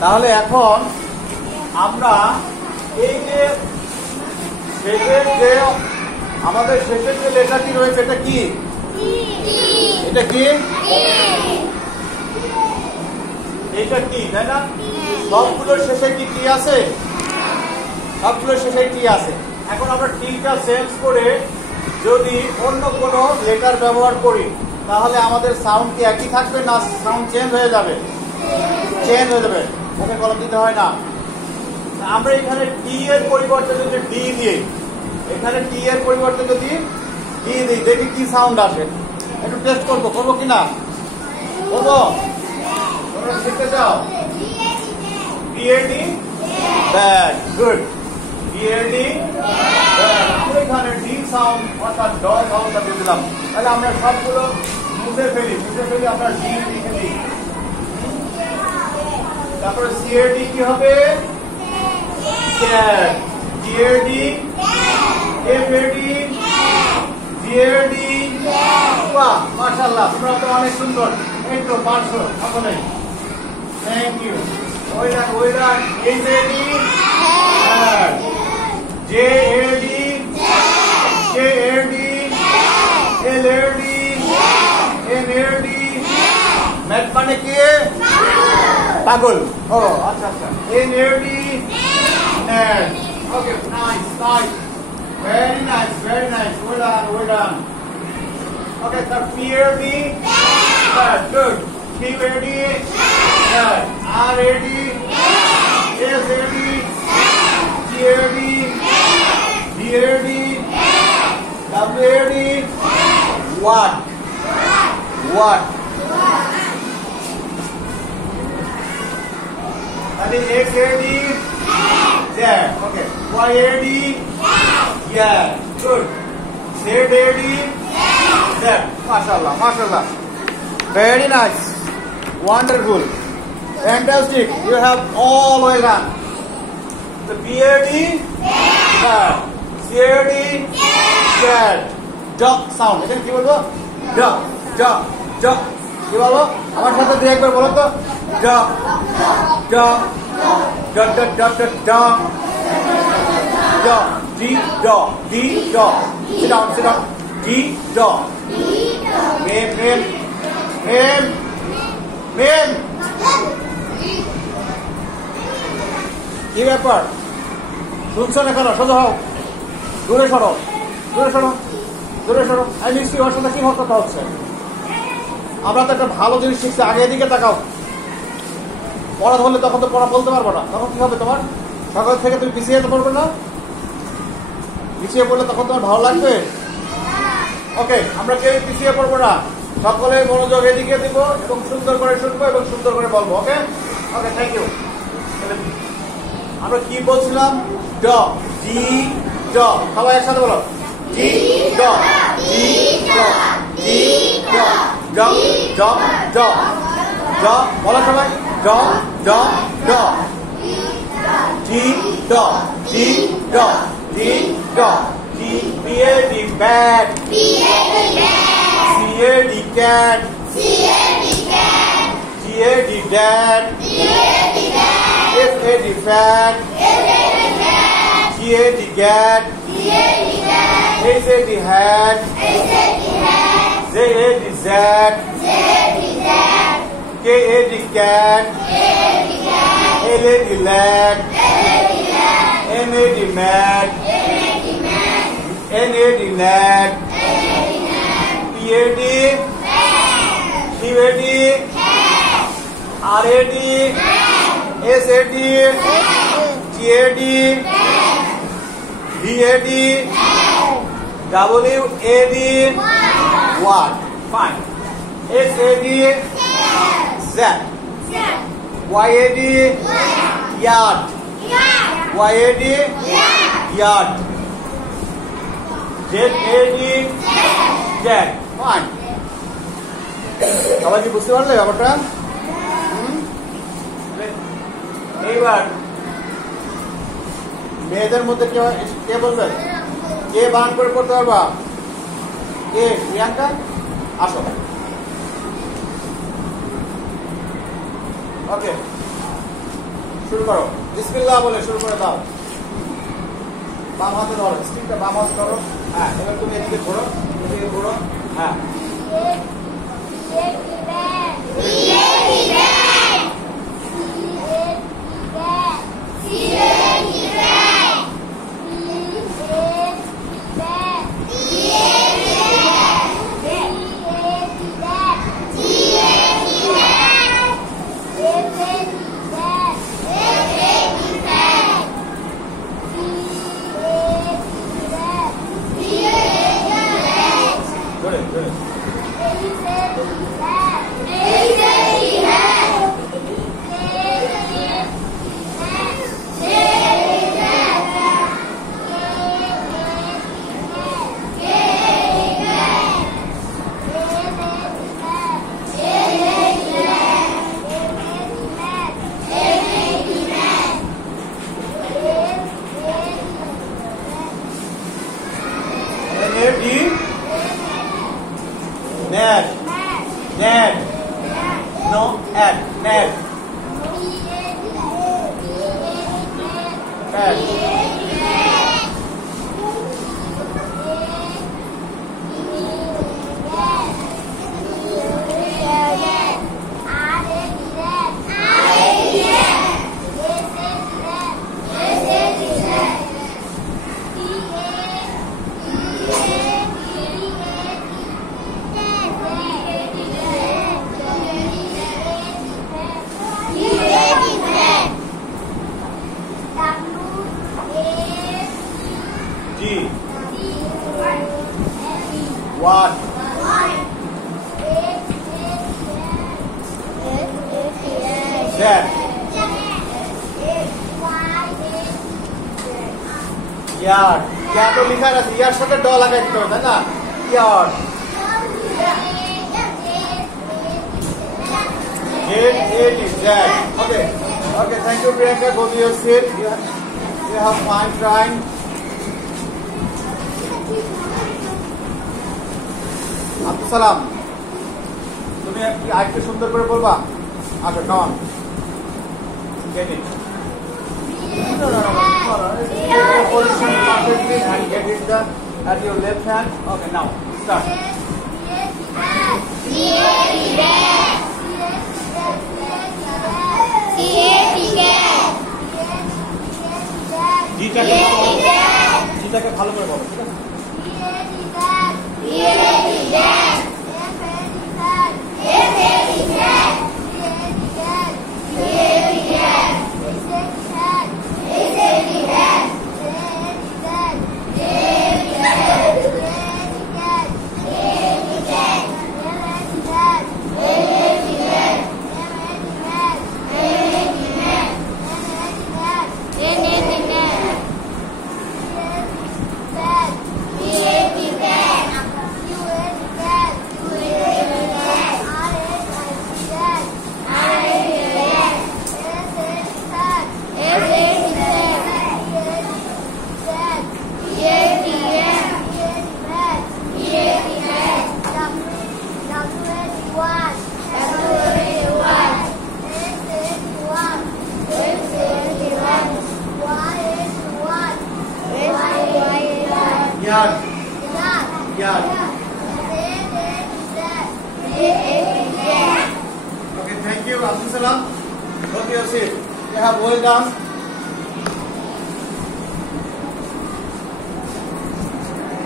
তাহলে এখন আমরা এই যে শেষের যে আমাদের শেষের যে লেটারটি রয়েছে এটা কি? এটা কি? এটা কি, তাই না? সবগুলোর শেষে কি টি আছে? সবগুলোর শেষে টি আছে। এখন আমরা টিটা চেঞ্জ করে যদি অন্য কোনো লেটার ব্যবহার করি তাহলে আমাদের সাউন্ড কি একই থাকবে না সাউন্ড চেঞ্জ হয়ে যাবে? চেঞ্জ হয়ে যাবে। ওকে কলম দিতে হয় না। আমরা এখানে টি এর পরিবর্তে যদি ডি দিই, এখানে টি এর পরিবর্তে যদি ডি দিই, দেখি কি সাউন্ড আসে। একটু টেস্ট করবো, করবো কিনা? করবো? তোমরা শিখতে চাও? DAD bad, good. DAD bad. আমরা এখানে ডি সাউন্ড অর্থাৎ ড সাউন্ডটা দিয়ে দিলাম। তাহলে আমরা সবগুলো মুছে ফেলি, আমরা ডি লিখে দিই। তারপরে সিএডি কি হবে? ক্যাট। DAD, FAD, DAD. বাহ, মাশাআল্লাহ, তোমরা তো অনেক সুন্দর। এই তো পারছো সকলে। Thank you. ওইদান HAD, JAD, KAD, LAD, MAD. Math মানে কি? পাগল। ও আচ্ছা আচ্ছা। NAD, net. Okay, nice nice, very nice, very nice. Well done. Okay, sir PAD, good. QAD, RAD, SAD, TAD, DAD, WAD, what what. That is XAD, Z. Okay. YAD, yeah. Good. ZAD, Z. Mashallah, mashallah. Very nice. Wonderful. Fantastic. You have all well done. The BAD, Z. CAD, Z. Duck sound. Again, কি বলবো? Duck, duck, duck. কি বলবো? আমার সাথে দুই একবার বলো তো। Duck, duck, duck, duck, duck, duck, duck, duck, D, duck, D, duck. Sit down, sit down. D, duck. Mem, mem, mem, mem. কি ব্যাপার? শুনছো না কেন? সোজা হও, দূরে সরো, দূরে সরো, দূরে সরো। আমি নিশ্চয়ই ওর সাথে কি কথা হচ্ছে? আমরা তো একটা ভালো জিনিস শিখছি। আগে এদিকে তাকাও। পড়া ধরলে তখন তো পড়া বলতে পারবো না। তখন কি হবে তোমার? সকাল থেকে তুমি পিছিয়ে যেতে পারবে না? পিছিয়ে পড়লে তখন তোমার ভালো লাগবে? ওকে, আমরা কেউ পিছিয়ে পড়বো না। সকলে মনোযোগ এদিকে দিব এবং সুন্দর করে শুনবো এবং সুন্দর করে বলবো। ওকে ওকে, থ্যাংক ইউ। আমরা কি বলছিলাম? ড, ডি, ড। সবাই একসাথে বলো। ডি, ড, ডি, ড, ডি, ড, ড, ড, ড, ড। বলো সবাই। ড, ড, ড। ডি, ড, ডি, ড, ডি, ড। D, BAD, bad. CAD, cat. DAD, dad. FAD, fat. GAD, gad. HAD, hat. ZAD, zat. KAD, cat. LAD, lad. MAD, mad. NAD, nat. PAD, QAD, RAD, SAD, GAD, DAD, WAD, what? Fine. SAD, Z. YAD, yard. YAD, yard. ZAD, cat. Fine. সবাই কি বুঝতে পারলে ব্যাপারটা? এইবার মেয়েদের মধ্যে কে বলবে? কে বান করে পড়তে পারবা? কে? প্রিয়াঙ্কা, আসো। ওকে, শুরু করো, বিসমিল্লাহ বলে শুরু করে দাও। বাম হাতে ধরো, স্টিকটা বাম হাতে ধরো। হ্যাঁ, এবার তুমি এদিকে ঘোরো, এদিকে ঘোরো। হ্যাঁ, ধরে ধরে। Net. Net. No, at. Net. Net. G. What? Z. Yard. क्या तो लिखा रहता है यार साथे ड लगा दिते होता है ना yard. Z. Okay. Okay. Thank you, Priyanka. Go to your seat. You have fine trying. Abdul সালাম, তুমি আরেকটু সুন্দর করে বলবা। আচ্ছা, কাম get it. No. Position perfectly and get it done at your left hand. Okay, now start. জিটাকে ভালো করে বলো, ঠিক আছে? Yard. Okay, thank you, Abdul Salam. Go to your seat. You have well done.